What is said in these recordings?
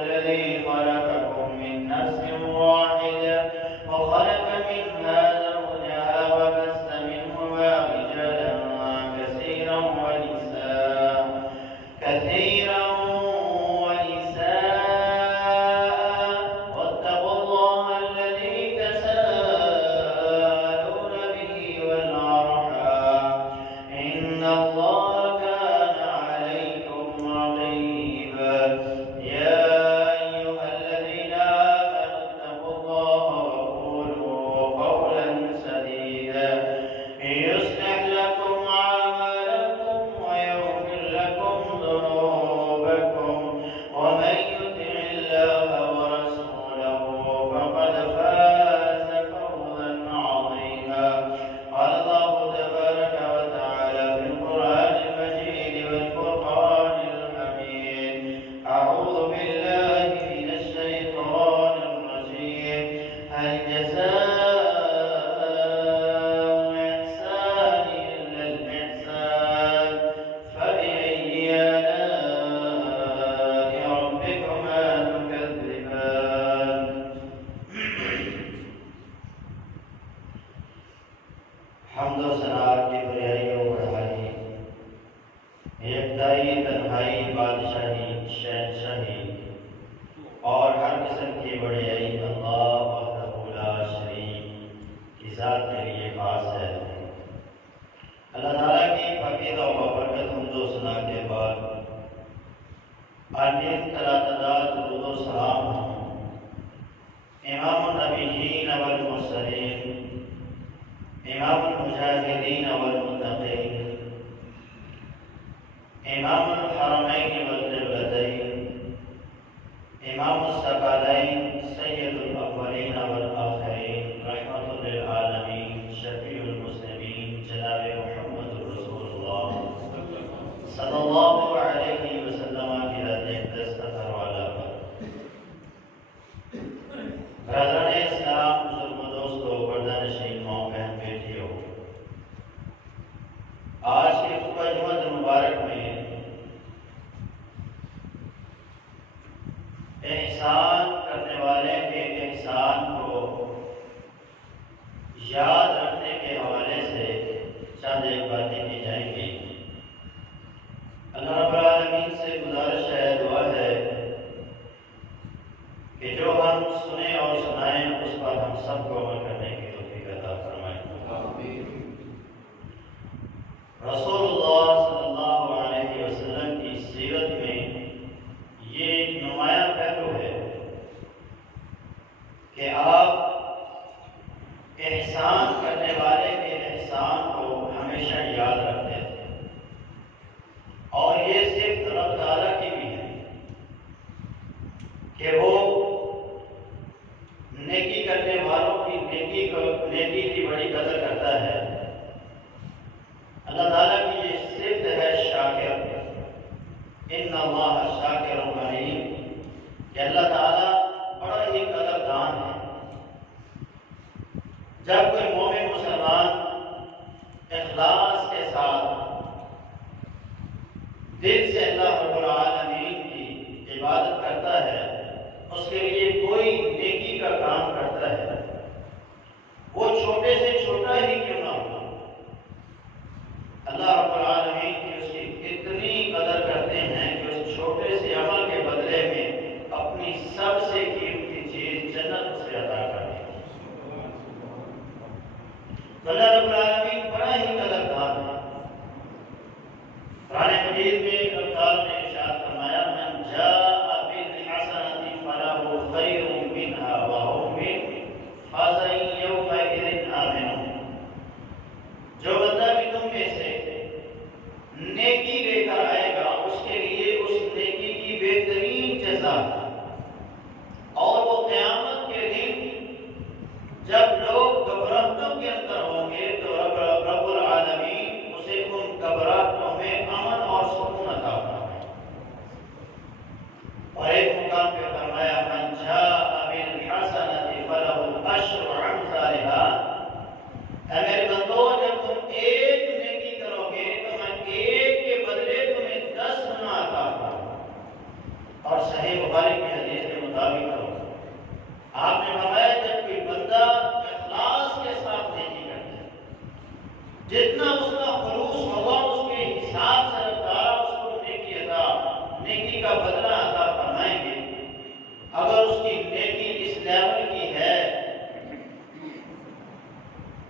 الذي خلقكم من نفس واحدة وخلق منها زوجها وبث منهما رجالا كثيرا ونساء واتقوا الله الذي تساءلون به والأرحام إن الله كان عليكم رقيبا. يا أيها الذين آمنوا اتقوا الله وقولوا قولا سديدا يصلح لكم أعمالكم ويغفر لكم ذنوبكم ومن يطع الله ورسوله فقد فاز فوزا عظيما. قال الله تبارك وتعالى في القرآن المجيد والفرقان الحميد. أعوذ بالله من الشيطان الرجيم. هل جزاء الإحسان إلا الإحسان فبأي آلاء ربكما تكذبان. حمد و ثنا کی بڑائی و بڑھائی یکتائی تنہائی بادشاہی شہنشاہی اور ہر قسم کی بڑائی اللہ وحدہ لا شریک کی ذات کے لیے خاص ہے۔ اللہ تعالیٰ کی پاکیزہ و برکت حمد و ثنا کے بعد آنین تعداد درود و سلام ہوں امام النبیین والمرسلین، امام المجاہدین والمتقین، امام الحرمین والقبلتین، امام الثقلین، سید الاولین والآخرین، رحمت للعالمین، شفیع المسلمین، جناب محمد رسول اللہ صلی اللہ علیہ وسلم کی رات اقدس اثر والا پر۔ برادران اسلام، بزرگ و دوستو، پردہ نشین ماں بہن بیٹیوں، آج کے خطبہ جمعہ مبارک میں احسان کرنے والے العالمین سے گزارش ہے، دعا ہے کہ جو ہم سنیں اور سنائیں اس پر ہم سب کو عمل کرنے کی توفیق عطا فرمائے۔ رسول اللہ صلی اللہ علیہ وسلم کی سیرت میں یہ ایک نمایاں پہلو ہے کہ آپ احسان کرنے والے کے احسان کو ہمیشہ یاد رکھتے تھے، اور یہ صرف رب تعالیٰ کی بھی ہے کہ وہ نیکی کرنے والوں کی نیکی کی بڑی قدر کرتا ہے۔ اللہ تعالیٰ کی یہ صفت ہے شاکر، ان اللہ شاکر علیم، کہ اللہ تعالیٰ بڑا ہی قدردان ہے۔ جب کوئی مومن مسلمان اخلاص کے ساتھ دل سے اللہ رب العالمین کی عبادت کرتا ہے، اس کے لیے کوئی نیکی کا کام کرتا ہے، وہ چھوٹے سے چھوٹا ہی کیوں نہ ہو، اللہ رب العالمین کی اس کی اتنی قدر کرتے ہیں کہ اس چھوٹے سے عمل کے بدلے میں اپنی سب سے قیمتی چیز جنت اسے عطا کرتے ہیں۔ اللہ رب العالمین بڑا ہی قدردان ہے۔ قرآن مجید میں رب تعالیٰ نے ارشاد فرمایا، من جاء بالحسنۃ فلہ خیر منها وهم من فزع یومئذ آمنون۔ جو بندہ بھی تم میں سے نیکی لے کر آئے گا، اس کے لیے اس نیکی کی بہترین جزا، اور وہ قیامت کے دن جب لوگ گھبراہٹوں کے اندر ہوں گے تو رب العالمین اسے ان گھبراہٹوں میں امن اور سکون عطا فرمائے۔ اور ایک مقام پہ فرمایا، من جاء بالحسنۃ فلہ عشر امثالھا۔ اے میرے بندو، جب تم ایک نیکی کرو گے تو میں ایک کے بدلے تمہیں 10 گنا عطا کروں گا۔ اور صحیح بخاری کی حدیث کے مطابق آپ نے فرمایا، جب کوئی بندہ اخلاص کے ساتھ نیکی کرتا ہے، جتنا اس کا خلوص ہوگا اس کے حساب سے اللہ تعالیٰ اس کو نیکی کا بدلہ عطا فرمائیں گے۔ اگر اس کی نیکی اس لیول کی ہے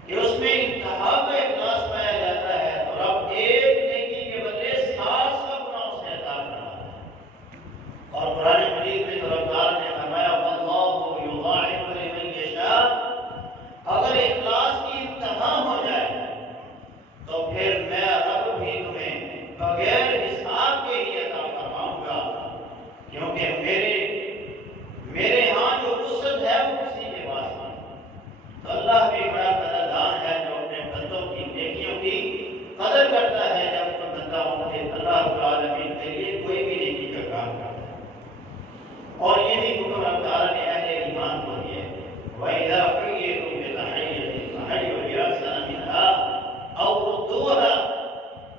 کہ اس میں انتہا کا اخلاص پایا جاتا ہے، تو رب ایک نیکی کے بدلے 700 گنا اسے عطا فرماتا ہے۔ اور قرآن مجید میں تو رب تعالیٰ نے فرمایا، واللہ یضاعف لمن یشاء۔ اگر اخلاص کی انتہا ہو جائے تو پھر میں رب بھی تمہیں بغیر حساب کے ہی عطا فرماؤں گا، کیونکہ میرے ہاں جو وسعت ہے وہ کسی کے پاس نہیں۔ تو اللہ بھی بڑا قدردان ہے، جو اپنے بندوں کی نیکیوں کی قدر کرتا ہے۔ جب تو بندہ اللہ رب العالمین کے لیے کوئی بھی نیکی کا کام کرتا ہے، اور یہی حکم رب تعالیٰ نے اہل ایمان کو دیا ہے، وَإِذَا حُيِّيتُم بِتَحِيَّةٍ فَحَيُّوا بِأَحْسَنَ مِنْهَا أَوْ رُدُّوهَا۔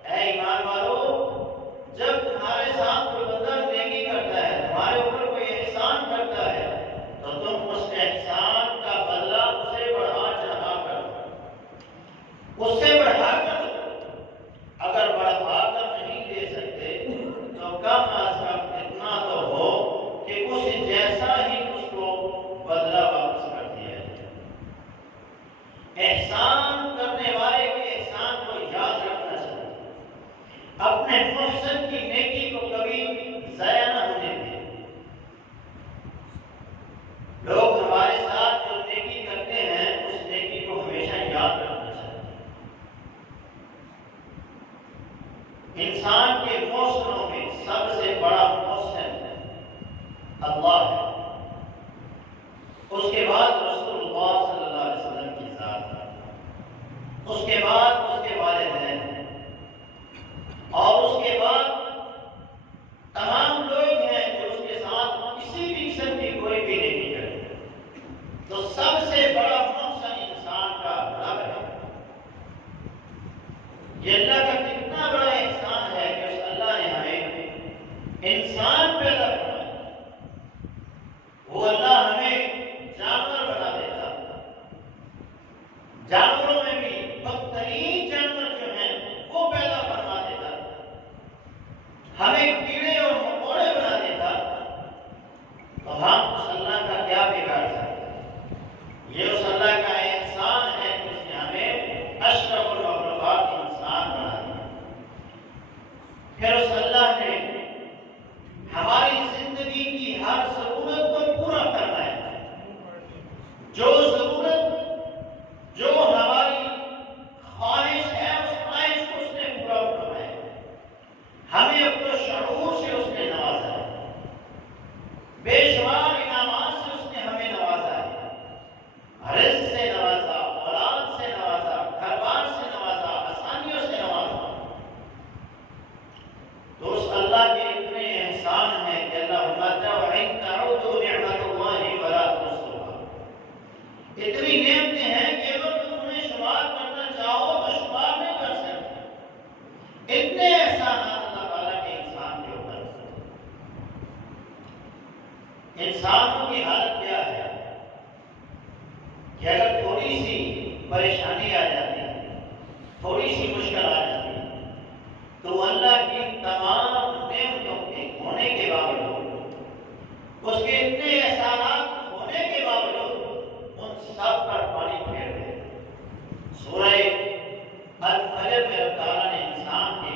اے ایمان والو، جب تمہارے ساتھ کوئی بندہ نیکی کرتا ہے، تمہارے اوپر کوئی احسان کرتا ہے، تو تم اس احسان کا بدلہ اسے بڑھا چڑھا کر دو، اس سے بڑھا کر دو۔ اگر بڑھا کر نہیں دے سکتے تو کم از کم اتنا تو ہو کہ اس جیسا ہی اس کو بدلہ واپس کر دیا جائے۔ احسان کرنے والے کے احسان کو یاد رکھنا چاہیے، اپنے محسن کی نیکی کو کبھی ضائع نہ ہونے دیں۔ لوگ ہمارے ساتھ جو نیکی کرتے ہیں اس نیکی کو ہمیشہ یاد رکھنا چاہیے۔ انسان کے محسنوں میں سب سے بڑا محسن اللہ ہے، اس کے بعد رسول اللہ صلی اللہ علیہ وسلم کی ذات ہے، اس کے بعد اس کے والدین ہیں، اور اس کے بعد تمام لوگ ہیں جو اس کے ساتھ کسی بھی قسم کی کوئی بھی نیکی کرتے۔ تو سب سے بڑا محسن انسان کا رب ہے۔ یہ اللہ کا کتنا بڑا احسان ہے کہ اس اللہ نے ہمیں انسان پیدا کروایا۔ وہ اللہ ہمیں جانور بنا دیتا، جانوروں میں بھی بدترین جانور جو ہیں وہ پیدا فرما دیتا، ہمیں کیڑے پھر اس اللہ نے ہماری زندگی کی ہر ضرورت کو پورا کرنا ہے. جو ضرورت، جو ہماری خواہش ہے، اس خواہش کو اس نے پورا کرنا ہے. ہمیں اپنے شعور سے اس نے نوازا ہے، بے شمار انعامات سے اس نے ہمیں نوازا ہے. رزق سے نوازا، اولاد سے نوازا، گھر بار سے نوازا، آسانیوں سے نوازا. تو اس اللہ کے اتنے احسان ہیں کہ اللہ فرماتا ہے وَإِن تَعُدُّوا نِعْمَتَ اللَّهِ فَلَا تُحْصُوهَا. اتنی نعمتیں ہیں کہ اگر تم انہیں شمار کرنا چاہو تو شمار نہیں کر سکتے. اتنے احسانات اللہ تعالیٰ کے انسان کے اوپر. انسانوں کی حالت کیا ہے کہ اگر تھوڑی سی پریشانی آ جاتی ہے، تھوڑی سی مشکل آ جاتی ہے، تو اللہ کی تمام نعمتوں کے ہونے کے باوجود، اس کے اتنے احسانات ہونے کے باوجود ان سب پر پانی پھیر دے. سورہ الفجر میں اللہ تعالیٰ نے انسان کے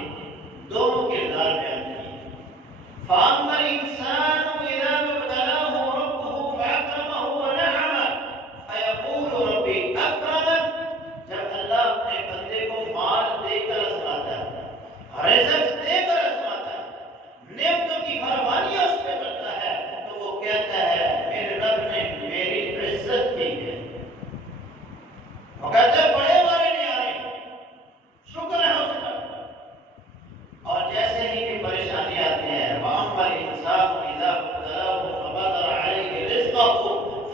دونوں کردار بیان کیے. فَأَمَّا الْإِنسَانُ إِذَا مَا ابْتَلَاهُ رَبُّهُ فَأَكْرَمَهُ وَنَعَمَهُ فَيَقُولُ رَبِّي أَكْرَمَنِ. جب اللہ اپنے بندے کو مال دے کر آزماتا ہے، رزق دے کر آزماتا ہے، نعمتوں کی فراوانی اس پہ کرتا ہے، تو وہ کہتا ہے میرے رب نے میری عزت کی ہے. وہ کہتا ہے بڑے والے نہیں آ رہے، شکر ہے اس کا. اور جیسے ہی کہ پریشانی آتی ہے وَأَمَّا الْإِنسَانُ إِذَا ابْتَلَاهُ فَقَدَرَ عَلَيْهِ رِزْقَهُ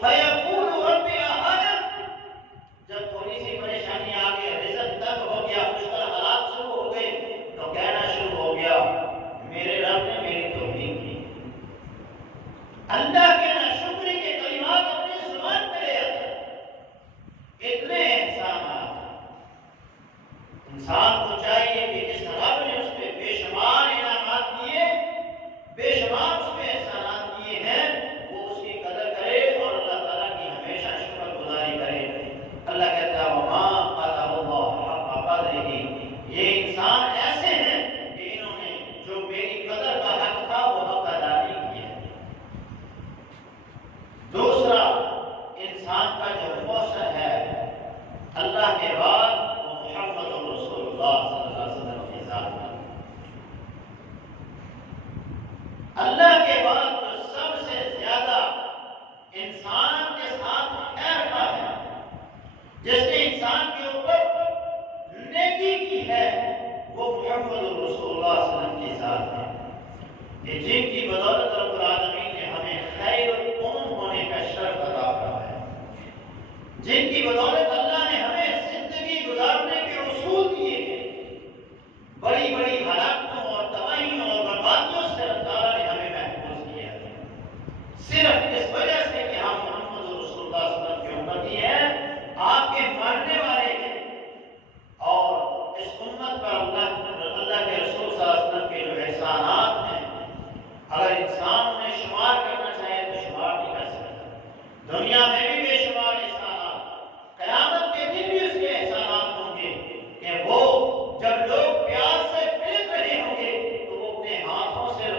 فَيَقُولُ رَبِّ أَهَانَنِ. جب تھوڑی سی پریشانی آ گئی، رزق تک ہو گیا، مشکل حالات شروع ہو گئے، تو کہنا شروع ہو گیا میرے رب نے میری توفیق کی. اللہ کے ناشکری کے کلمات اپنی زبان پہ لے آتا ہے. اتنے احسانات. انسان کو چاہیے کہ جس رب نے اس پہ بے شمار انعامات کیے، بے شمار اس پہ احسانات کیے ہیں، وہ اس کی قدر کرے اور اللہ تعالیٰ کی ہمیشہ شکر گزاری کرے. اللہ کہتا ہے وَمَا قَدَرَ اللَّهُ حَقَّ قَدْرِهِ. یہ انسان ایسے ہیں کہ انہوں نے جو میری قدر کا حق تھا وہ حق ادا نہیں کیا. دوسرا انسان کا جو موثر ہے اللہ کے بعد وہ محمد رسول اللہ صلی اللہ علیہ وسلم کی ذات ہے. اللہ کے بعد جو سب سے زیادہ انسان کے ساتھ خیر کا ہے، جس نے انسان کے اوپر نیکی کی ہے، وہ محمد رسول اللہ صلی اللہ علیہ وسلم کی ذات ہے کہ جن کی بدولت رب العالمین نے ہمیں خیر القوم ہونے کا شرف عطا فرمایا ہے، جن کی بدولت اللہ نے ہمیں زندگی گزارنے کے اصول دیے ہیں. بڑی بڑی ہلاکتوں اور تباہیوں اور بربادیوں سے اللہ تعالیٰ نے ہمیں محفوظ کیا ہے، صرف اس وجہ سے کہ ہم محمد رسول اللہ صلی اللہ علیہ وسلم کے امتی ہیں، آپ کے ماننے والے ہیں. اور اس امت پر اللہ کے رسول صلی اللہ علیہ وسلم کے جو احسانات ہیں، اگر انسان انہیں شمار کرنا چاہے تو شمار نہیں کر سکتا. دنیا میں بھی بے شمار احسانات، قیامت کے دن بھی اس کے احسانات ہوں گے کہ وہ جب لوگ پیاس سے پلک رہے ہوں گے تو وہ اپنے ہاتھوں سے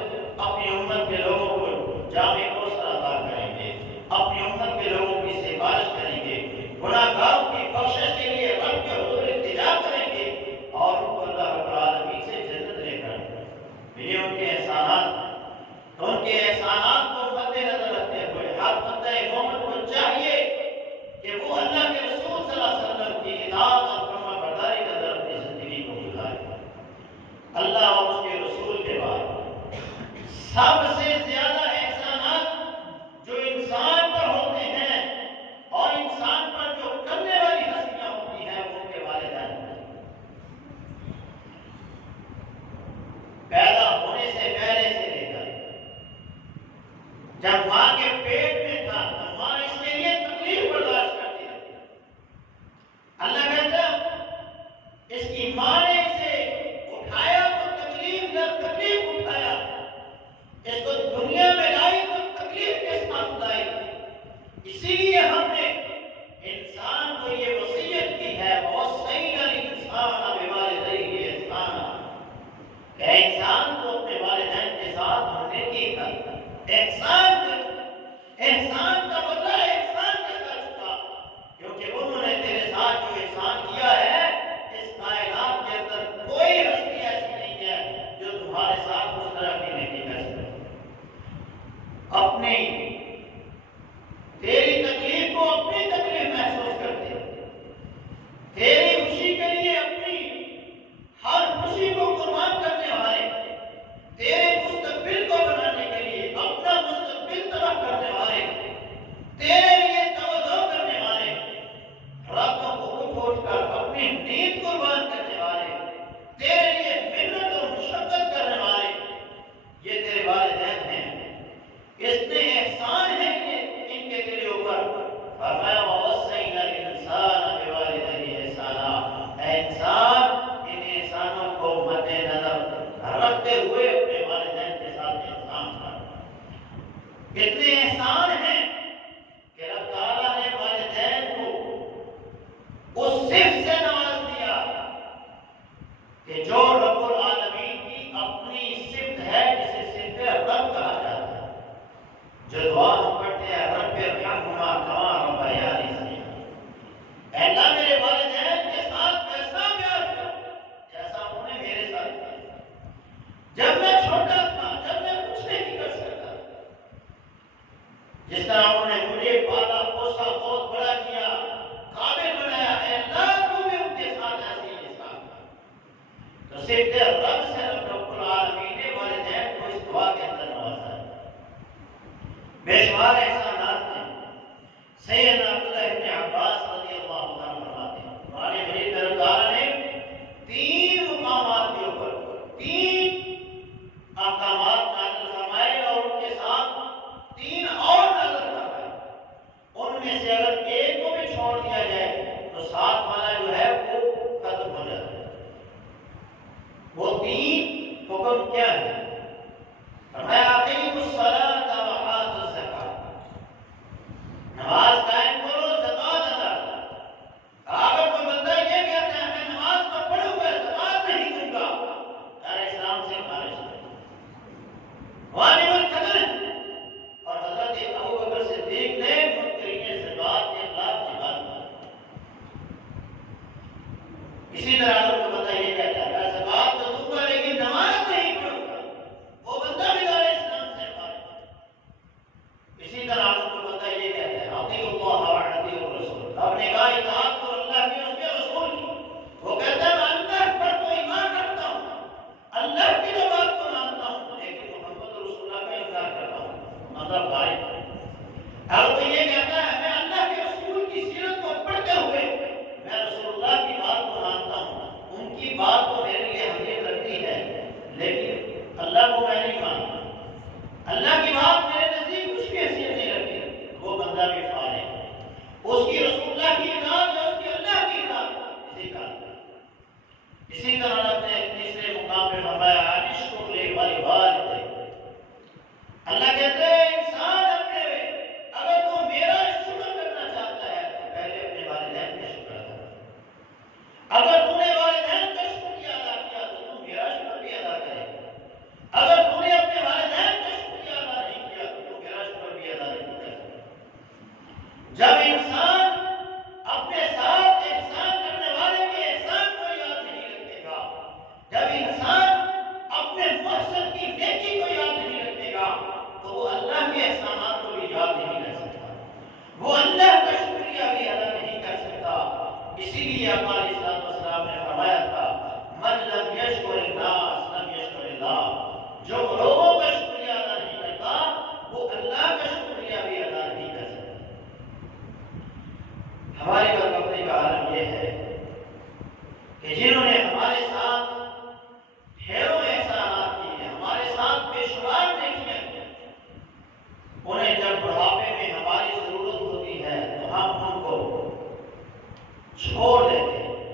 اپنی امت کے لوگوں کو جام کوثر عطا کریں گے، اپنی امت کے لوگوں کی سفارش کریں گے، گناہگاروں کی بخشش کے لیے رب کے حضور التجا کریں گے اور ان کو اللہ رب العالمین سے جنت لے کر یہ ان کے احسانات. تو ان کے احسانات کو مد نظر رکھتے ہوئے ہر بندہ مومن کو چاہیے کہ وہ اللہ کے رسول صلی اللہ علیہ وسلم کی اطاعت اور فرما برداری کا در اپنی زندگی کو گزارے. اللہ اور اس کے رسول کے بعد سب سے زیادہ احسانات جو انسان پر ہوتے ہیں اور انسان پر جو کرنے والی ہستیاں ہوتی ہیں وہ ان کے والدین ہیں. پیدا ہونے سے پہلے سے لے کر جب ماں کے پیٹ میں تھا تو ماں اس کے لیے تکلیف برداشت کرتی رہی. اللہ کہتا اس کی ماں نے اسے اٹھایا تو تکلیف در تکلیف اٹھایا، اس کو دنیا میں لائی تو تکلیف کے ساتھ لائی. اسی لیے ہم نے انسان کو یہ وصیت کی ہے وَوَصَّيْنَا الْإِنسَانَ بِوَالِدَيْهِ إِحْسَانًا کہ احسان تو اپنے والدین کے ساتھ ہونے کی کر احسان کا بدلہ احسان کے ساتھ چکا، کیونکہ انہوں نے تیرے ساتھ جو احسان کیا ہے، اس کائنات کے اندر کوئی ہستی ایسی نہیں ہے جو تمہارے ساتھ اس طرح کی نیکی کر سکے۔ اپنی تیری تکلیف کو اپنی تکلیف محسوس کرتے، تیری خوشی کے لیے اپنی ہر خوشی کو قربان کرنے والے، تیرے مستقبل کو بنانے کے لیے اپنا مستقبل تباہ کرنے والے، تیرے لیے توجہ کرنے والے، راتوں کو اٹھ اٹھ کر اپنی نیند قربان کرنے والے، تیرے لیے محنت اور مشقت کرنے والے، یہ تیرے والدین ہیں۔ اس نے احسان ہے ان کے تیرے اوپر فرمایا وَوَصَّيْنَا الْإِنسَانَ بِوَالِدَيْهِ إِحْسَانًا، اے انسان ان احسانوں کو مد نظر رکھتے ہوئے اپنے والدین کے ساتھ احسان کر۔ اتنے احسان ہیں کہ رب تعالیٰ نے والدین کو اس صفت سے نواز دیا کہ جو رب العالمین کی اپنی صفت ہے، جسے صفت رب کہا جاتا ہے، جو دعا ہم پڑھتے ہیں رب ارحمہما کما ربیانی صغیرا، اے اللہ میرے والدین کے ساتھ ویسا پیار کر جیسا انہوں نے میرے ساتھ کیا جب میں چھوٹا تھا، جب میں کچھ نہیں کر سکتا، جس طرح انہوں نے مجھے پالا پوسا بہت بڑا کیا، قابل بنایا، اے اللہ تو بھی ان کے ساتھ ایسے ہی احسان کر۔ تو صرف رب سے رب العالمین نے والدین کو اس دعا کے اندر نوازا ہے۔ بے شمار احسانات ہیں۔ سیدنا عبداللہ ابن عباس رضی اللہ عنہ فرماتے ہیں قرآن مجید میں اللہ تعالیٰ نے 3 مقامات کے اوپر 3 احکامات نازل فرمائے اور ان کے ساتھ 3 اور نازل فرمائے۔ ان میں سے اگر ایک کو بھی چھوڑ دیا جائے تو 7 والا جو ہے وہ ختم ہو جاتا ہے۔ وہ 3 حکم کیا ہے؟ فرمایا اقیموا الصلاۃ وآتوا الزکاۃ، نماز قائم کرو، زکات ادا کرو۔ اگر کوئی بندہ یہ کہتا ہے میں نماز تو پڑھوں گا زکات نہیں دوں گا، یار اسلام سے خارج ہے، واجب القدر ہے۔ اور حضرت ابو بکر صدیق نے منکرین زکات کے خلاف جہاد کیا۔ اسی طرح اگر کوئی بندہ یہ کہتا ہے میں زکات تو دوں گا لیکن نماز نہیں پڑھوں گا، وہ بندہ بھی دار اسلام سے خارج ہے۔ اسی طرح اگر کوئی بندہ یہ کہتا ہے اطیعوا اللہ واطیعوا الرسول، آپ نے کہا اطاعت کرو اللہ کی اور اس کے رسول کی، وہ کہتا ہے میں اللہ پر تو ایمان رکھتا ہوں، اللہ کی جو بات کو مانتا ہوں، لیکن محمد رسول اللہ کا انکار کرتا ہوں، مطلب غائب ہے۔ اگر کوئی یہ کہتا ہے میں اللہ کے رسول کی سیرت کو پڑھتے ہوئے میں رسول اللہ کی بات کو مانتا ہوں، ان کی بات تو میرے لیے اہمیت رکھتی ہے لیکن اللہ کو میں نہیں مانتا، اللہ کی بات میرے نزدیک کچھ بھی حیثیت نہیں رکھتی، وہ بندہ بھی فارغ ہے۔ اس کی رسول اللہ کی اطاعت اور اس کی اللہ کی اطاعت اسی کا۔ اسی طرح اپنے تیسرے مقام پہ فرمایا اشکر لے والی بات ہے، اللہ کہتے ہیں انسان اپنے اگر تو میرا شکر کرنا چاہتا ہے تو پہلے اپنے والدین کا شکر ادا کر۔ اگر تو نے والدین کا شکریہ ادا کیا تو تم میرا شکر بھی ادا کرے گا، اگر تو نے اپنے والدین کا شکریہ ادا نہیں کیا تو تم میرا شکر بھی ادا نہیں کر سکتے۔ جب انسان اپنے ساتھ احسان کرنے والے کے احسان کو یاد نہیں رکھے گا، جب انسان اپنے مقصد کی نیکی کو یاد نہیں رکھے گا تو وہ اللہ کے احسانات کو بھی یاد نہیں کر سکتا، وہ اللہ کا شکریہ بھی ادا نہیں کر سکتا۔ اسی لیے آقا علیہ السلام نے فرمایا تھا من لم یشکر الناس لم یشکر اللہ، جو لوگوں کا شکریہ ادا نہیں کرتا وہ اللہ کا شکریہ بھی ادا نہیں کر سکتا۔ ہماری بدبختی کا عالم یہ ہے کہ جنہوں نے ہمارے ساتھ ڈھیروں احسانات کیے، ہمارے ساتھ بے شمار نیکیاں کی، انہیں جب بڑھاپے میں ہماری ضرورت ہوتی ہے تو ہم ان کو چھوڑ دیتے ہیں،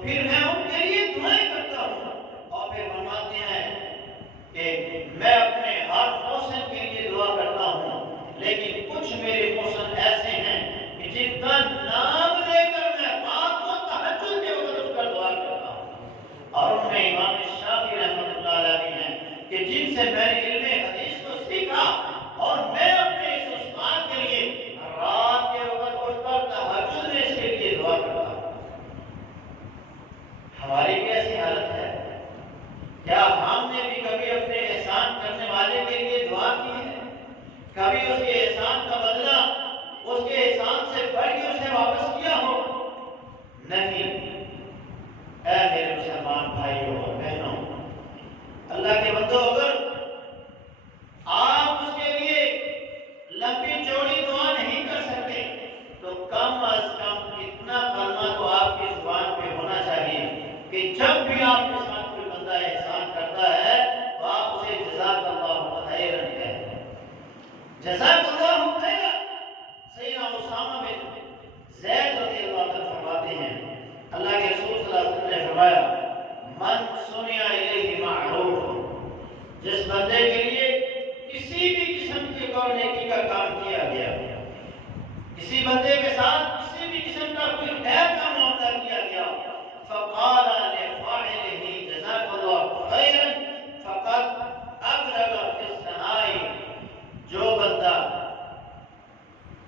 تو پھر میں ان کے لیے دعائیں کرتا ہوں، اور پھر فرماتے ہیں کہ میں اپنے ہر محسن کے لیے دعا کرتا ہوں، لیکن کچھ میرے محسن ایسے ہیں کہ جن کا نام لے کر میں رات کو تہجد کے وقت اٹھ کر دعا کرتا ہوں، اور ان میں امام شافعی رحمۃ اللہ علیہ ہیں کہ جن سے میں نے علم حدیث کو سیکھا، اور میں اپنے اس استاد کے لیے رات کے وقت اٹھ کر تہجد میں اس کے لیے دعا کرتا ہوں۔ ہماری بھی ایسی حالت ہے؟ کیا ہم نے بھی کبھی اپنے احسان کرنے والے کے لیے دعا کی ہے؟ کبھی اس کے احسان کا بدلہ اس کے احسان سے بڑھ کے اسے واپس کیا ہو؟ نہیں۔ اے میرے مسلمان بھائیوں اور بہنوں، اللہ کے بندو، اگر آپ اس کے لیے لمبی چوڑی دعا نہیں کر سکتے تو کم از کم اتنا کلمہ تو آپ کی زبان پہ ہونا چاہیے کہ جب بھی آپ کے ساتھ کوئی بندہ احسان کرتا ہے تو آپ اسے جزاک اللہ خیرا کہتے ہیں۔ جزاک اللہ خیرا۔ سیدنا اسامہ بن زید رضی اللہ عنہ فرماتے ہیں، اللہ کے رسول صلی اللہ علیہ وسلم نے فرمایا، من سمع الیہ معروف، جس بندے کے لیے کسی بھی قسم کے اور نیکی کا کام کیا گیا، کسی بندے کے ساتھ کسی بھی قسم کا کوئی خیر کا معاملہ کیا گیا، فقال لفاعلہ جزاک اللہ خیرا فقد ابلغ فی الثناء، جو بندہ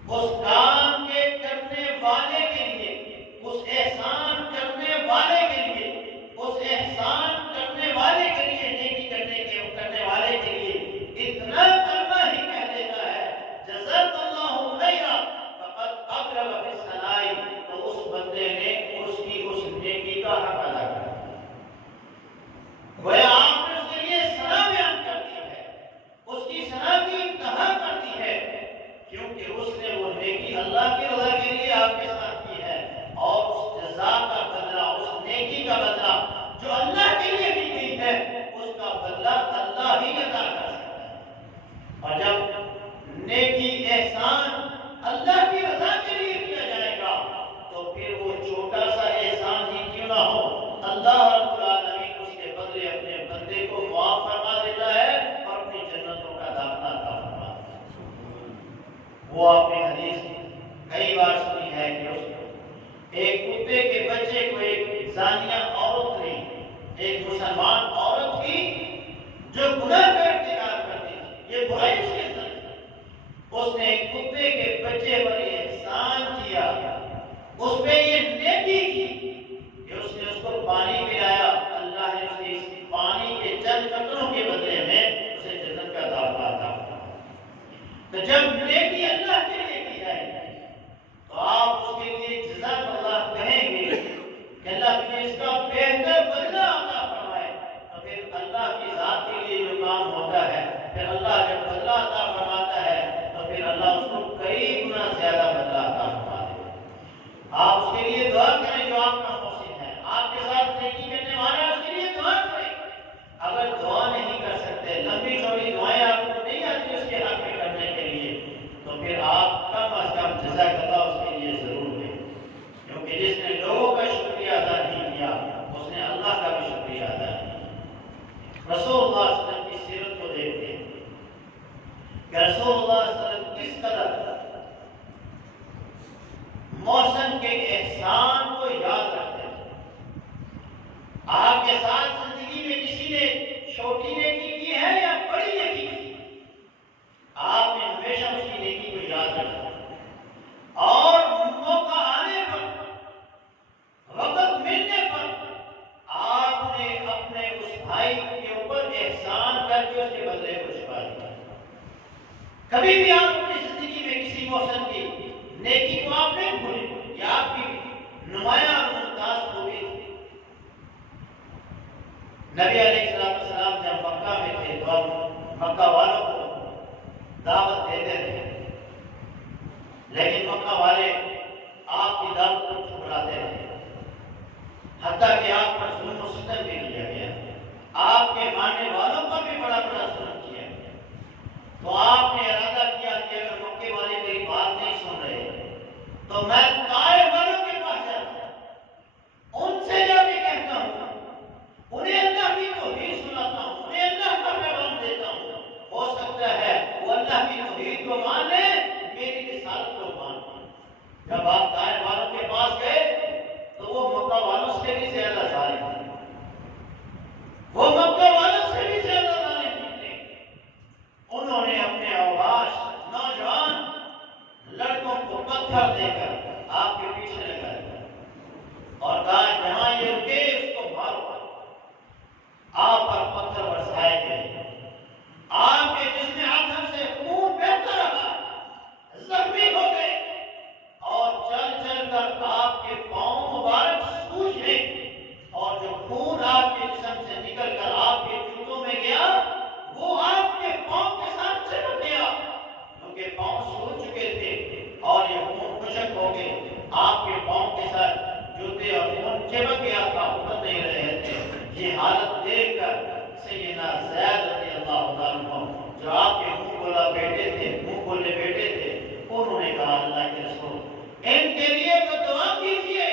اس کام کے کرنے والے کے لیے، اس احسان کرنے والے کے لیے، اس احسان کرنے والے کے لیے، نیکی کرنے والے کے لیے اتنا کلمہ ہی کہہ دیتا ہے جزاک اللہ خیرا فقد ابلغ فی الثناء، تو اس بندے نے اس نیکی کا حق ادا کر دیا۔ گویا آپ نے اس کے لیے ثنا بیان کر دی ہے، اس کی ثنا کی انتہا کر دی ہے، کیونکہ اس نے وہ نیکی اللہ کی رضا کے لیے آپ کے ساتھ کی ہے، اور اس جزا کا بدلہ، اس نیکی کا بدلہ جو اللہ کے لیے کی گئی ہے، اس کا بدلہ اللہ ہی عطا کر سکتا ہے۔ اور جب نیکی احسان اللہ کی رضا کے لیے کیا جائے گا تو پھر وہ چھوٹا سا احسان ہی کیوں نہ ہو، اللہ رب العالمین اس کے بدلے اپنے بندے کو معاف فرما دیتا ہے اور اپنی جنتوں کا داخلہ عطا فرما دیتا ہے۔ وہ آپ نے حدیث کئی بار سنی ہے کہ ایک کتے کے بچے کو ایک زانیہ عورت نے، ایک مسلمان عورت تھی جو گناہ کا ارتکاب کرتی تھی، یہ برائی اس کے اندر تھی، اس نے ایک کتے کے بچے پر احسان کیا، اس پہ یہ نیکی کی کہ اس نے اس کو پانی پلایا، اللہ نے اسے اس پانی کے چند قطروں کے بدلے میں اسے جنت کا داخلہ عطا فرمایا۔ تو جب نیکی اللہ کے لیے کی جائے تو آپ اس کے لیے جزاک اللہ کہیں گے کہ اللہ تمہیں اس کا بہتر بدلہ عطا فرمائے، تو پھر اللہ کی ذات کے لیے جو کام ہوتا ہے، پھر اللہ جب بدلہ عطا فرماتا ہے تو پھر اللہ اس کو کئی گنا زیادہ بدلہ عطا فرما دیتا ہے۔ آپ اس کے لیے دعا کریں جو آپ کا محسن ہے، آپ کے ساتھ نیکی کرنے والا ہے، اس کے لیے دعا کریں۔ اگر دعا نہیں کر سکتے، لمبی چوڑی دعائیں آپ کو نہیں آتی اس کے حق میں کرنے کے لیے، تو پھر آپ کم از کم جزاک اللہ اس کے لیے ضرور دیں، کیونکہ جس نے لوگوں کا شکریہ ادا نہیں کیا اس نے اللہ کا بھی شکریہ ادا نہیں کیا۔ رسول اللہ صلی اللہ علیہ وسلم کی سیرت کو دیکھتے ہیں کہ رسول اللہ صلی اللہ علیہ وسلم کس قدر محسن کے احسان کو یاد رکھتے ہیں۔ آپ کے ساتھ زندگی میں کسی نے چھوٹی نیکی کی ہے یا بڑی نیکی کی، آپ نے ہمیشہ اس کی نیکی کو یاد رکھا، اور موقع آنے پر، وقت ملنے پر آپ نے اپنے اس بھائی کے اوپر احسان کر کے اس کے بدلے کو چھپا دیا۔ کبھی بھی آپ اپنی زندگی میں کسی محسن کی نیکی کو آپ نہیں بھولیں، یہ آپ کی نمایاں اور ممتاز خوبی تھی۔ نبی علیہ السلام جب مکہ میں تھے تو مکہ والوں کو دعوت دیتے تھے، لیکن مکہ والے آپ کی دعوت کو ٹھکراتے رہے، حتیٰ کہ آپ پر ظلم و ستم بھی کیا گیا، آپ کے ماننے والوں پر بھی بڑا بڑا ظلم کیا گیا۔ تو آپ نے ارادہ کیا کہ اگر مکے والے میری بات نہیں سن رہے تو میں طائف والوں کے پاس جاتا ہوں، ان سے جا کے ظالم تھے، وہ مکہ والوں سے بھی زیادہ ظالم نکلے۔ انہوں نے اپنے اوباش نوجوان لڑکوں کو پتھر دے کر آپ کے پیچھے لگا دیا اور کہا جہاں یہ رکے اس کو مارو۔ آپ پر پتھر برسائے گئے، آپ کے جسم آدم سے خون بہتا رہا، زخمی ہو گئے اور چل چل کر آپ کے پاؤں مبارک سوج گئے، اور جو خون آپ کے جسم سے نکل کر آپ کے جوتوں میں گیا وہ آپ کے پاؤں کے ساتھ چپک گیا، کیونکہ پاؤں سوج چکے تھے اور یہ خون خشک ہو گئے۔ آپ کے پاؤں کے ساتھ جوتے اور خون چپک گیا تھا، اتر نہیں رہے تھے۔ یہ حالت دیکھ کر سیدنا زید رضی اللہ تعالیٰ عنہ جو آپ کے منہ بولا بیٹے تھے، منہ بولے بیٹے تھے، انہوں نے کہا اللہ کے رسول ان کے لیے تو دعا کیجیے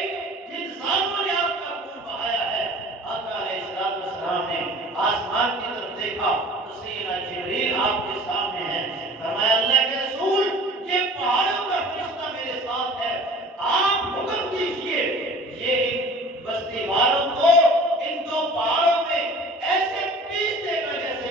جن ظالموں نے آپ کا خون بہایا ہے۔ آقا علیہ السلام نے آسمان کی طرف دیکھا تو سیدنا جبریل آپ کے سامنے ہیں، فرمایا اللہ کے رسول یہ پہاڑوں کا فرشتہ میرے ساتھ ہے، آپ حکم دیجیے یہ ان بستی والوں کو ان دو پہاڑوں میں ایسے پیس دے گا جیسے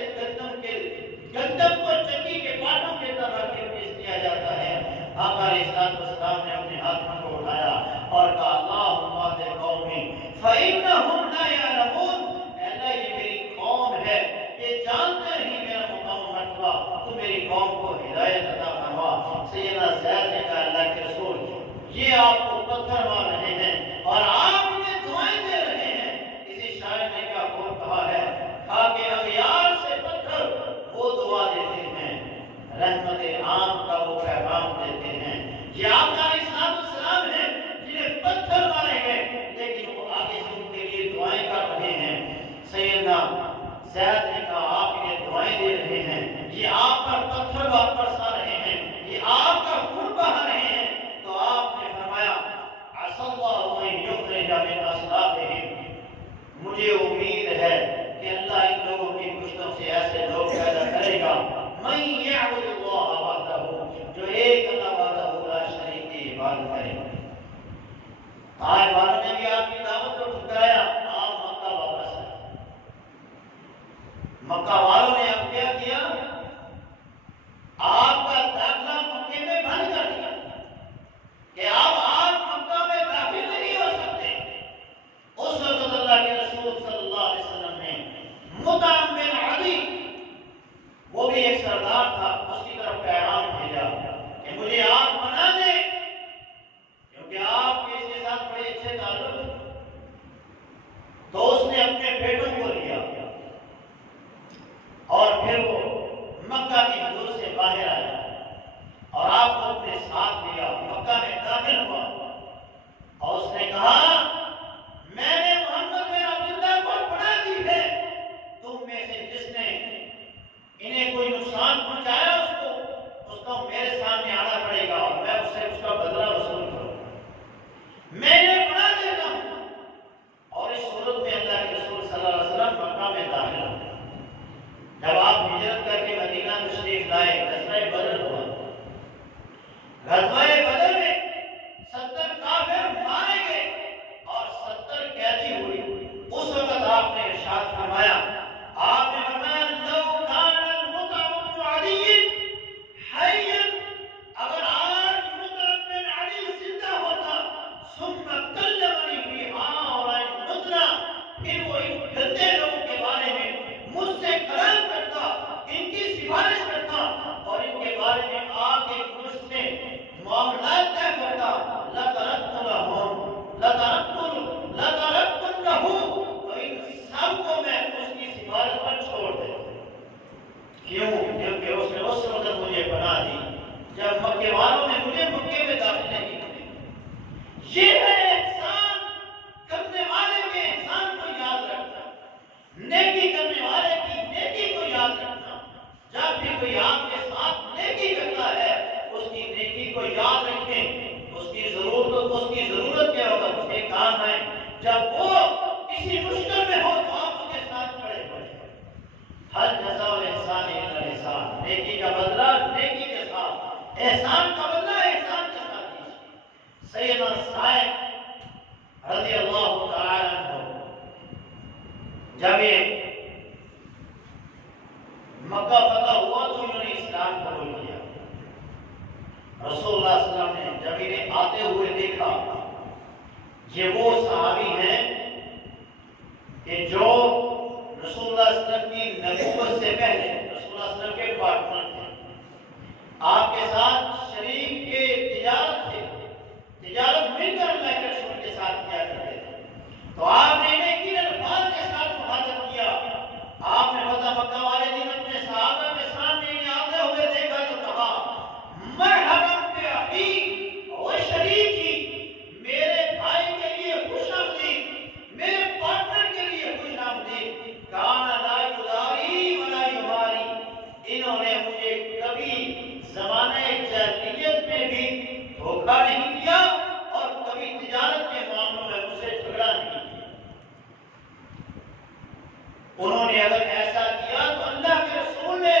گندم کو چکی کے پاٹوں کی طرح کے پیس دیا جاتا ہے۔ آقا علیہ السلام نے اپنے ہاتھوں کو اٹھایا اور کہا اللہم اہد قومی فإنہم لا یعلمون، اللہ یہ میری قوم ہے، یہ جانتے نہیں میرا مقام و مرتبہ، تو میری قوم کو ہدایت عطا فرما۔ سیدنا زید نے کہا اللہ کے رسول یہ آپ کو پتھر مار رہے ہیں اور آپ انہیں دعائیں دے رہے ہیں۔ کسی شاعر نے کیا خوب کہا ہے، کہا کہ اغیار سے پتھر وہ دعا دیتے ہیں، رحمت عام کا وہ پیغام دیتے ہیں۔ یہ آقا علیہ السلام ہیں جنہیں پتھر مارے گئے لیکن وہ آگے سے ان کے لیے دعائیں کر رہے ہیں۔ سیدنا زید نے کہا آپ انہیں دعائیں دے رہے ہیں، یہ آپ پر پتھر برسا رہے ہیں، یہ آپ کا خون بہا رہے ہیں، تو آپ نے فرمایا عسى الله ان يخرج من اصلابهم، مجھے امید ہے کہ اللہ ان لوگوں کی پشتوں سے ایسے لوگ پیدا کرے گا من يعبد الله وحده، جو ایک اللہ وحدہ لا شریک کی عبادت کرے گا۔ آج والوں نے بھی آپ کی دعوت کو ٹھکرایا، آپ مکہ واپس آئے۔ مکہ والوں نے اب کیا کیا، آپ کا داخلہ مکے میں بند کر دیا کہ آپ مکہ میں داخل نہیں ہو سکتے۔ اس وقت اللہ کے رسول صلی اللہ علیہ وسلم نے مطعم بن عدی، وہ بھی ایک سردار تھا، اس کی طرف پیغام بھیجا کہ مجھے آپ بنا دیں، کیونکہ آپ کے اس کے ساتھ بڑے اچھے تعلق ہیں۔ تو اس نے اپنے بیٹوں کو لیا اور پھر وہ مکہ کی حدود سے باہر آیا اور آپ کو اپنے ساتھ لیا، مکہ میں داخل ہوا اور اس نے کہا میں نے محمد بن عبداللہ کو پناہ دی ہے، تم میں سے جس نے انہیں کوئی نقصان پہنچایا اس کو میرے سامنے آنا پڑے گا اور میں اس سے اس کا بدلہ وصول کروں گا، میں انہیں پناہ دیتا ہوں۔ اور اس صورت میں اللہ کے رسول صلی اللہ علیہ وسلم مکہ میں داخل ہوئے۔ جب آپ ہجرت کر کے مدینہ تشریف لائے، غزوہ بدر ہوا، غزوہ بدر میں 70 کافر مارے گئے اور 70 قیدی ہوئی۔ اس وقت آپ نے ارشاد فرمایا، آپ نے فرمایا لو کان المطعم بن عدی حیا، اگر آج مطعم بن عدی زندہ ہوتا ثم کلمنی فی ہؤلاء النتنہ، پھر وہ ان گندے لوگوں کے بارے میں مجھ سے کلام کرتا، ان کی سفارش کرتا اور ان کے بارے میں آپ کے مجھ سے معاملہ جب یہ مکہ فتح ہوا تو انہوں نے اسلام قبول کیا۔ رسول اللہ صلی اللہ علیہ وسلم نے جب انہیں آتے ہوئے دیکھا، یہ وہ صحابی ہیں کہ جو رسول اللہ صلی اللہ علیہ وسلم کی نبوت سے پہلے رسول اللہ صلی اللہ علیہ وسلم کے پارٹنر تھے، آپ کے ساتھ شریک کے تجارت تھے، تجارت مل کر اللہ کے رسول کے ساتھ کیا کرتے تھے۔ تو آپ نے انہیں کن الفاظ کے ساتھ مخاطب کیا؟ آپ نے فتح مکہ والے دن اپنے صحابہ کے سامنے انہیں آتے ہوئے دیکھا تو کہا مرحبا بأخی و شریکی، میرے بھائی کے لیے خوش آمدید، میرے پارٹنر کے لیے خوش آمدید۔ کانا لا یداری ولا یماری، انہوں نے مجھے کبھی زمانہ جاہلیت میں بھی دھوکہ نہیں دیا اور کبھی تجارت کے معاملوں میں مجھ سے جھگڑا نہیں کیا۔ انہوں نے اگر ایسا کیا تو اللہ کے رسول نے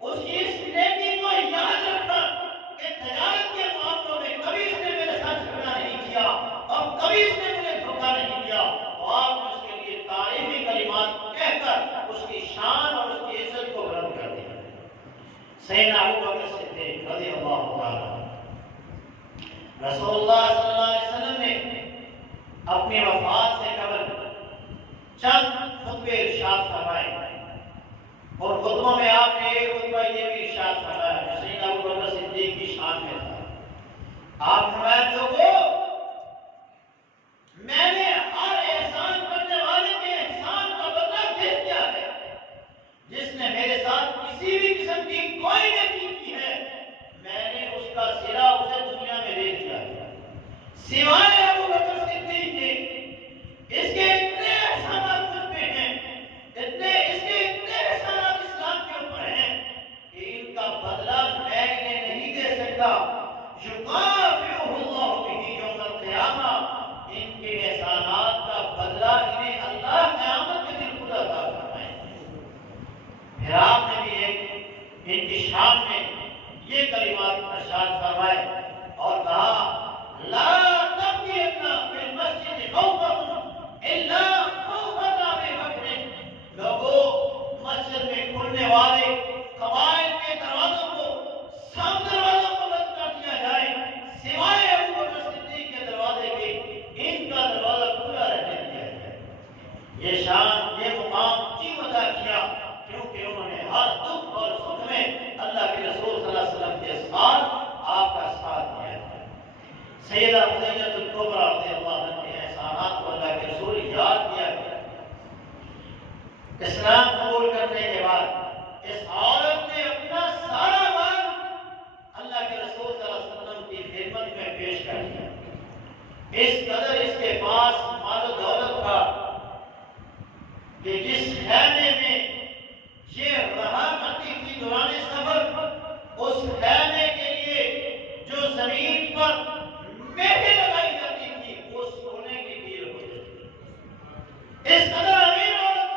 اس کی اس نیکی کو یاد رکھا کہ تجارت کے معاملوں میں کبھی اس نے میرے ساتھ جھگڑا نہیں کیا اور کبھی اس نے مجھے دھوکہ نہیں دیا۔ تو آپ نے اس کے لیے تعریفی کلمات کہہ کر اس کی شان اور اس کی عزت کو بلند کر دیا۔ سیدنا ابو بکر صدیق رضی اللہ تعالیٰ رسول اللہ صلی اللہ علیہ وسلم نے اپنی وفات سے قبل چند خطبے ارشاد فرمائے، اور خطبوں میں آپ نے ایک خطبہ یہ بھی ارشاد فرمایا جو سیدنا ابو بکر صدیق کی شان میں تھا۔ آپ فرمایا لوگوں، میں نے ہر احسان کرنے والے کے احسان کا بدلہ دے دیا ہے، جس نے میرے ساتھ کسی بھی قسم کی کوئی نیکی کی ہے میں نے اس کا صلہ اسے دنیا میں دے دیا ہے، سوائے ابو بکر صدیق کے۔ اس کے اتنے احسانات مجھ پہ ہیں، اس کے اتنے احسانات اسلام کے اوپر ہیں کہ ان کا بدلہ میں انہیں نہیں دے سکتا۔ یکافئہ اللہ بہ یوم القیامہ، ان کے احسانات کا بدلہ انہیں اللہ قیامت کے دن خود عطا فرمائے گا۔ پھر آپ نے بھی ایک ان کی شان میں یہ کلمات ارشاد فرمائے اور کہا لا تبغین فی المسجد خوفکم الا خوفۃ ابی بکر، لوگوں مسجد میں کھلنے والے قبائل کے دروازوں کو، سب دروازوں کو بند کر دیا جائے سوائے ابو بکر صدیق کے دروازے کے، ان کا دروازہ کھلا رہنے دیا جائے۔ یہ شان، یہ مقام کیوں ادا کیا؟ کیونکہ انہوں نے ہر دکھ اور سکھ میں اللہ کے رسول صلی اللہ علیہ وسلم کے ساتھ آپ کا ساتھ دیا ہے۔ سیدہ خدیجہ الکبریٰ رضی اللہ عنہا کے احسانات کو اللہ کے رسول یاد کیا گیا۔ اسلام قبول کرنے کے بعد اس عورت نے اپنا سارا مال اللہ کے رسول صلی اللہ علیہ وسلم کی خدمت میں پیش کر دیا۔ اس قدر اس کے پاس مال و دولت تھا کہ جس خیمے میں یہ رہا کرتی تھی دوران سفر، اس خیمے کے لیے جو زمین پر میٹیں لگائی جاتی تھی وہ سونے کی پیل ہوتی تھی۔ اس قدر امیر عورت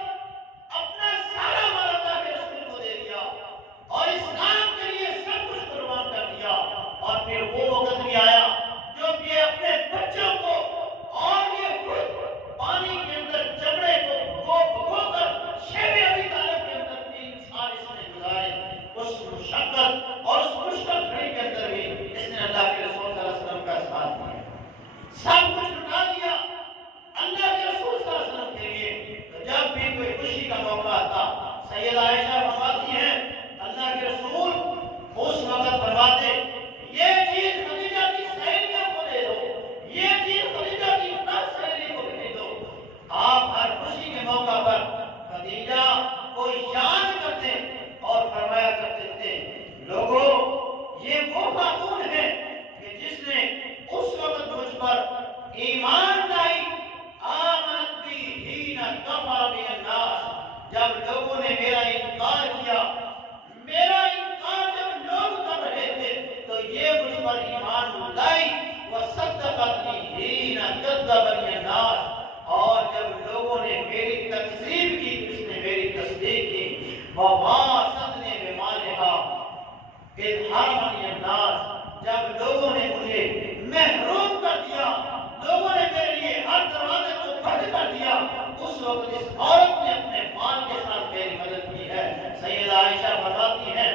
اپنا سارا مال اللہ کے رسول کو دے دیا اور اسلام کے لیے سب کچھ قربان کر دیا۔ اور پھر وہ وقت بھی آیا جو کہ اپنے بچوں کو اور یہ خود پانی کے اندر چمڑے کو بھگو کر شیب ابی طالب کے اندر 3 سال اس نے گزارے۔ اس مشقت اور اس مشکل گھڑی کے اندر بھی اس نے اللہ کے رسول صلی اللہ علیہ وسلم کا ساتھ دیا، سب کچھ لٹا دیا اللہ کے رسول صلی اللہ علیہ وسلم کے لیے۔ اس وقت اس عورت نے اپنے مال کے ساتھ میری مدد کی ہے۔ سیدہ عائشہ فرماتی ہیں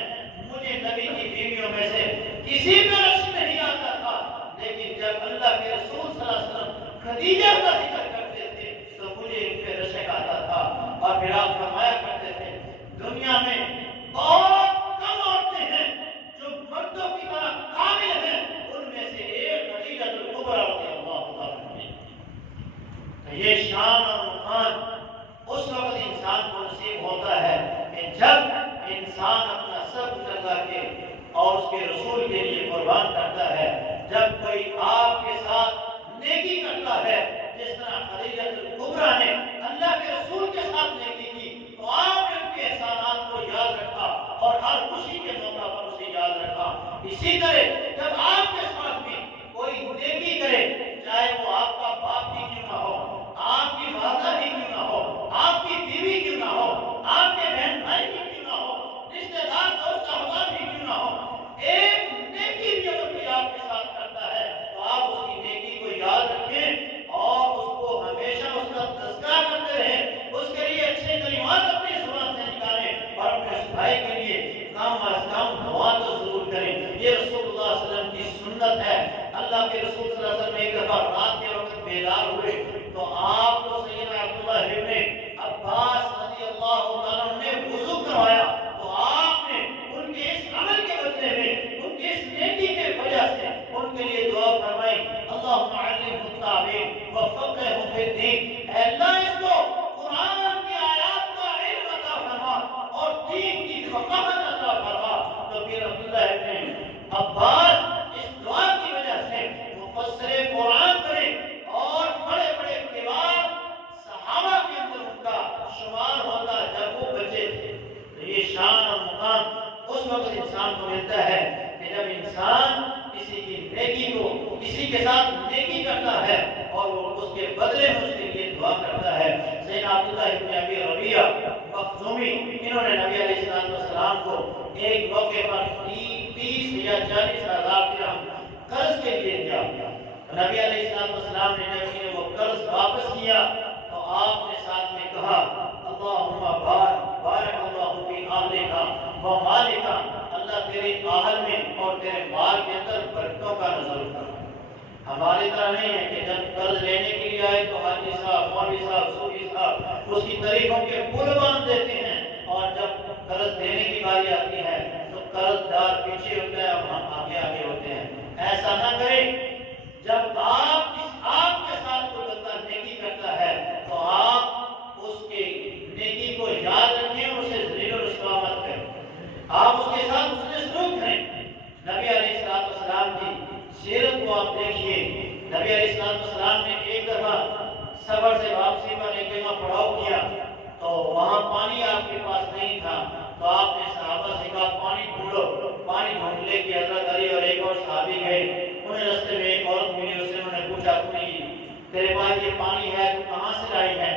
مجھے نبی کی بیویوں میں سے کسی پہ رشک نہیں آتا تھا، لیکن جب اللہ کے رسول صلی اللہ علیہ وسلم خدیجہ کا ذکر کرتے تھے تو مجھے ان پہ رشک آتا تھا۔ اور پھر آپ فرمایا کرتے تھے دنیا میں بہت کم عورتیں ہیں جو مردوں کی طرح کامل ہیں، ان میں سے ایک خدیجہ الکبریٰ رضی اللہ تعالیٰ عنہا۔ تو یہ شان اور مقام اس وقت انسان کو نصیب ہوتا ہے کہ جب انسان اپنا سب کچھ اللہ کے اور اس کے رسول کے لیے قربان کرتا ہے، جب کوئی آپ کے ساتھ نیکی کرتا ہے جس طرح خدیجہ الکبریٰ نے اللہ کے رسول کے ساتھ نیکی کی تو آپ نے ان کے احسانات کو یاد رکھا اور ہر خوشی کے موقع پر اسے یاد رکھا۔ اسی طرح جب آپ کے ساتھ بھی کوئی نیکی کرے، چاہے وہ آپ کا باپ بھی کیوں نہ ہو، آپ کی والدہ بھی کیوں نہ ہو، آپ کی بیوی کیوں نہ ہو، آپ کے بہن بھائی بھی کیوں نہ ہو، رشتے دار دوست احباب بھی کیوں نہ ہو، ایک نیکی بھی اگر کوئی آپ کے ساتھ کرتا ہے تو آپ اس کی نیکی کو یاد رکھیں اور اس کو ہمیشہ اس کا تذکرہ کرتے رہیں، اس کے لیے اچھے کلمات اپنی زبان سے نکالیں اور اپنے اس بھائی کے لیے کام از کام دعا تو ضرور کریں۔ یہ رسول اللہ صلی اللہ علیہ وسلم کی سنت ہے۔ اللہ کے رسول صلی اللہ علیہ وسلم ایک دفعہ رات کے وقت بیدار ہوئے تو آپ کو سیدنا عبداللہ ابن عباس رضی اللہ تعالیٰ عنہ نے وضو کروایا تو آپ نے ان کے اس عمل کے بدلے میں، ان کے اس نیکی کے وجہ سے ان کے لیے دعا فرمائی، اللہم علمہ التعویل وفقہہ فی الدین، اے اللہ اس کو قرآن کی آیات کا علم عطا فرما اور دین کی فقاہت عطا فرما۔ تو پھر عبداللہ ابن عباس اس دعا کی وجہ سے مفسر قرآن بنے اور بڑے بڑے کبار صحابہ کے اندر ان کا شمار ہوتا جب وہ بچے تھے۔ تو یہ شان اور مقام اس وقت انسان کو ملتا ہے کہ جب انسان کسی کی نیکی کو، کسی کے ساتھ نیکی کرتا ہے اور وہ اس کے بدلے میں اس کے لیے دعا کرتا ہے۔ سیدنا عبداللہ ابن ابی ربیعہ مخزومی، انہوں نے نبی علیہ السلام کو ایک موقع پر 30 یا 40,000 درہم قرض کے لیے دیا۔ نبی علیہ السلام نے جب انہیں وہ قرض واپس کیا تو آپ نے ساتھ میں کہا اللہم بارک اللہ فی اہلک و مالک، اللہ تیرے اہل میں اور تیرے مال کے اندر برکتوں کا نزول کر۔ ہماری طرح نہیں ہے کہ جب قرض لینے کے لیے آئے تو حاجی صاحب، مولوی صاحب، صوفی صاحب اس کی تعریفوں کے پل باندھ دیتے ہیں اور جب قرض دینے کی باری آتی ہے تو قرض دار پیچھے ہوتا ہے اور ہم آگے آگے ہوتے ہیں۔ ایسا نہ کریں۔ جب آپ کے ساتھ کوئی بندہ نیکی کرتا ہے تو آپ اس کے نیکی کو یاد رکھیں اور اسے ذلیل و رسوا مت کریں، آپ اس کے ساتھ اس نے سلوک کریں۔ نبی علیہ السلام کی سیرت کو آپ دیکھیے، نبی علیہ السلام نے ایک دفعہ سفر سے واپسی پر ایک جگہ پڑاؤ کیا تو وہاں پانی آپ کے پاس نہیں تھا تو آپ نے صحابہ سے کہا پانی ڈھونڈو۔ پانی ڈھونڈنے کی حضرت علی اور ایک اور صحابی گئے، انہیں رستے میں ایک عورت ملی، اس سے انہوں نے پوچھا تیرے پاس یہ پانی ہے تو کہاں سے لائی ہے؟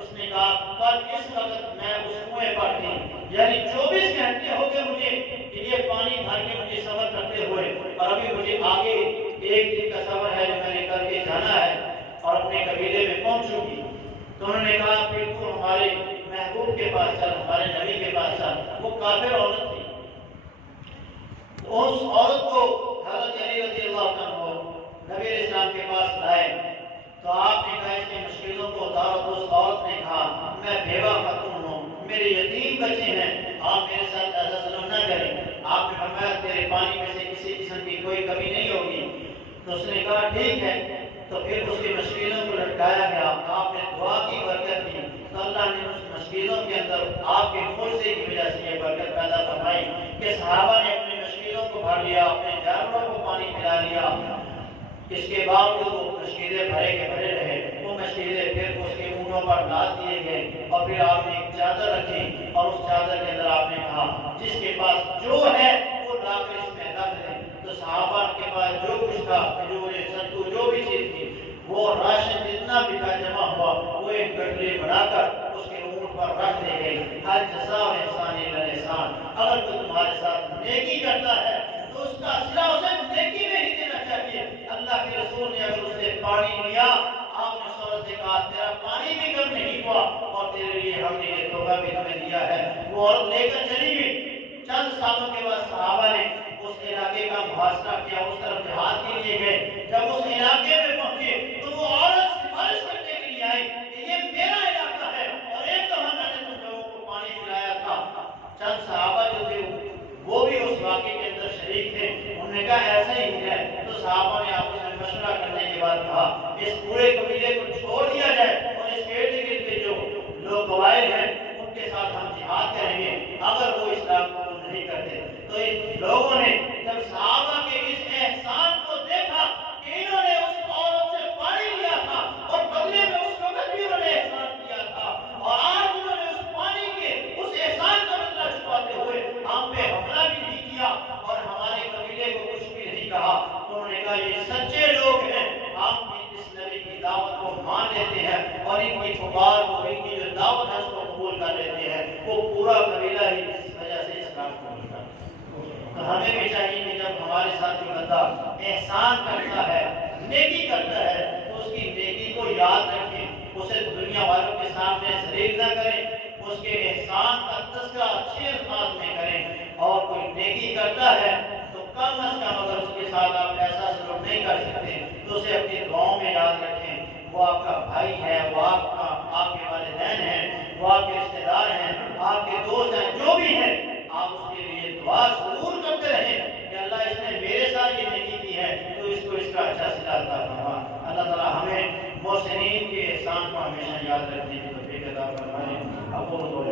اس نے کہا کل اس وقت میں اس کنویں پر تھی، یعنی 24 گھنٹے ہو گئے مجھے کہ یہ پانی بھر کے مجھے سفر کرتے ہوئے اور ابھی مجھے آگے ایک دن کا سفر ہے جو میں نے کر کے جانا ہے اور اپنے قبیلے میں پہنچوں گی۔ تو انہوں نے کہا پھر تو ہمارے محبوب کے پاس چل، ہمارے نبی کے پاس چل۔ وہ کافر عورت تھی۔ اس عورت کو حضرت علی رضی اللہ عنہ نبی علیہ السلام کے پاس لائے تو آپ نے کہا اس کی مشکلوں کو اتارو۔ تو اس عورت نے کہا میں بیوہ خاتون ہوں، میرے یتیم بچے ہیں، آپ میرے ساتھ ایسا ظلم نہ کریں۔ آپ نے فرمایا تیرے پانی میں سے کسی قسم کی کوئی کمی نہیں ہوگی۔ تو اس نے کہا ٹھیک ہے۔ تو پھر اس کی مشکلوں کو لٹکایا گیا، آپ نے دعا کی برکت دی تو اللہ نے اس مشکلوں کے اندر آپ کے معجزے کی وجہ سے یہ برکت پیدا فرمائی کہ صحابہ نے اپنی مشکلوں کو بھر لیا، اپنے جانوروں کو پانی پلا لیا۔ اس کے باوجود وہ مشکلیں بھرے کے بھرے رہے، وہ مشکلیں پھر اس کے اونٹوں پر لاد دیے گئے اور پھر آپ نے ایک چادر رکھی اور اس چادر کے اندر آپ نے کہا جس کے پاس جو ہے وہ لا کر اس میں رکھ دیں۔ تو صحابہ کے پاس جو کچھ تھا، کھجوریں، ستو، جو بھی چیز تھی، وہ راشن جتنا بھی تھا جمع ہوا وہ ایک گٹری بنا کر اس کے اونٹ پر رکھ دی گئی۔ ہر جزاء احسان الا الاحسان، اگر کوئی تمہارے ساتھ نیکی کرتا ہے تو اس کا صلہ اسے نیکی میں ہی دینا چاہیے۔ اللہ کے رسول نے اگر اس سے پانی لیا، آپ نے سورج سے کہا تیرا پانی بھی کم نہیں ہوا وہ عورت لے کر چلی گئی۔ چند سالوں کے بعد صحابہ نے اس علاقے کا محاصرہ کیا، اس طرف جہاد کے لیے گئے۔ جب اس علاقے میں پہنچے تو وہ عورت سفارش کرنے کے لیے آئی کہ یہ میرا علاقہ ہے اور ایک دفعہ میں نے تم لوگوں کو پانی پلایا تھا۔ چند صحابہ جو تھے وہ بھی اس واقعے کے اندر شریک تھے، انہوں نے کہا ایسا ہی ہے۔ تو صحابہ نے آپس میں مشورہ کرنے کے بعد کہا اس پورے قبیلے کو چھوڑ دیا جائے اور اس ارد گرد کے جو لوگ قبائل ہیں ان کے ساتھ ہم جہاد کریں گے اگر وہ اسلام قبول نہیں کرتے۔ تو ان لوگوں نے جب صحابہ کے اس احسان کو دیکھا کہ انہوں نے اس عورت سے پانی لیا تھا اور بدلے میں اس وقت بھی انہوں نے احسان کیا تھا، اور آج انہوں نے اس پانی کے اس احسان کا بدلہ چکاتے ہوئے ہم پہ حملہ بھی نہیں کیا اور ہمارے قبیلے کو کچھ بھی نہیں کہا، تو انہوں نے کہا یہ سچے لوگ ہیں، ہم اس نبی کی دعوت کو مان لیتے ہیں اور ان کی پکار کو، ان کی جو دعوت ہے اس کو قبول کر لیتے ہیں۔ وہ پورا قبیلہ ہی اس وجہ سے اسلام قبول کرتا ہے۔ تو ہمیں بھی چاہیے کہ جب ہمارے ساتھ کوئی بندہ احسان کرتا ہے، نیکی کرتا ہے، تو اس کی نیکی کو یاد رکھیں، اسے دنیا والوں کے سامنے ذلیل نہ کریں، اس کے احسان کا تذکرہ اچھے الفاظ میں کریں، اور کوئی نیکی کرتا ہے تو کم از کم اگر اس کے ساتھ آپ ایسا سلوک نہیں کر سکتے تو اسے اپنی دعاؤں میں یاد رکھیں۔ وہ آپ کا بھائی ہے، وہ آپ کے والدین ہیں، وہ آپ کے رشتے دار ہیں، آپ کے دوست ہیں، جو بھی ہیں، آپ اس کے لیے دعا ضرور کرتے رہیں کہ اللہ اس نے میرے ساتھ یہ نیکی کی ہے تو اس کو اس کا اچھا صلہ عطا فرما۔ اللہ تعالیٰ ہمیں محسنین کے احسان کو ہمیشہ یاد رکھنے کی توفیق عطا فرمائے۔